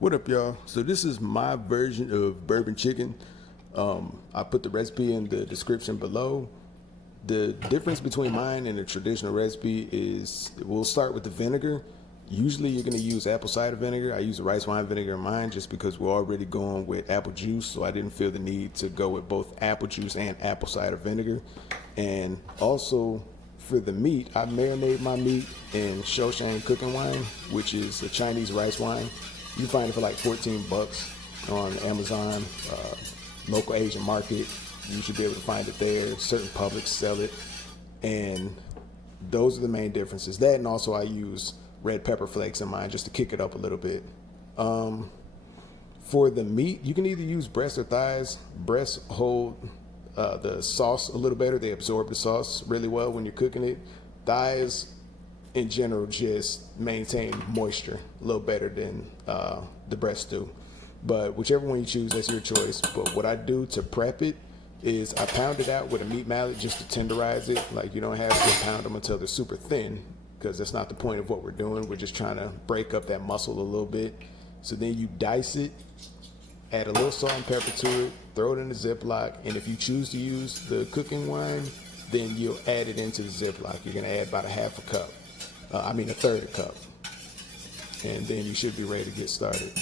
What up, y'all? So this is my version of bourbon chicken. I put the recipe in the description below. The difference between mine and a traditional recipe is we'll start with the vinegar. Usually you're going to use apple cider vinegar. I use rice wine vinegar in mine just because we're already going with apple juice, so I didn't feel the need to go with both apple juice and apple cider vinegar. And also for the meat, I marinate my meat in shaoxing cooking wine, which is a Chinese rice wine. You can find it for like 14 bucks on Amazon, local Asian market. You should be able to find it there. Certain Publix sell it. And those are the main differences. That, and also I use red pepper flakes in mine just to kick it up a little bit. For the meat, you can either use breasts or thighs. Breasts hold the sauce a little better. They absorb the sauce really well when you're cooking it. Thighs, in general, just maintain moisture a little better than the breasts do. But whichever one you choose, that's your choice. But what I do to prep it is I pound it out with a meat mallet just to tenderize it. Like, you don't have to pound them until they're super thin, because that's not the point of what we're doing. We're just trying to break up that muscle a little bit. So then you dice it, add a little salt and pepper to it, throw it in the Ziploc, and if you choose to use the cooking wine, then you'll add it into the Ziploc. You're gonna add about a third a cup. And then you should be ready to get started.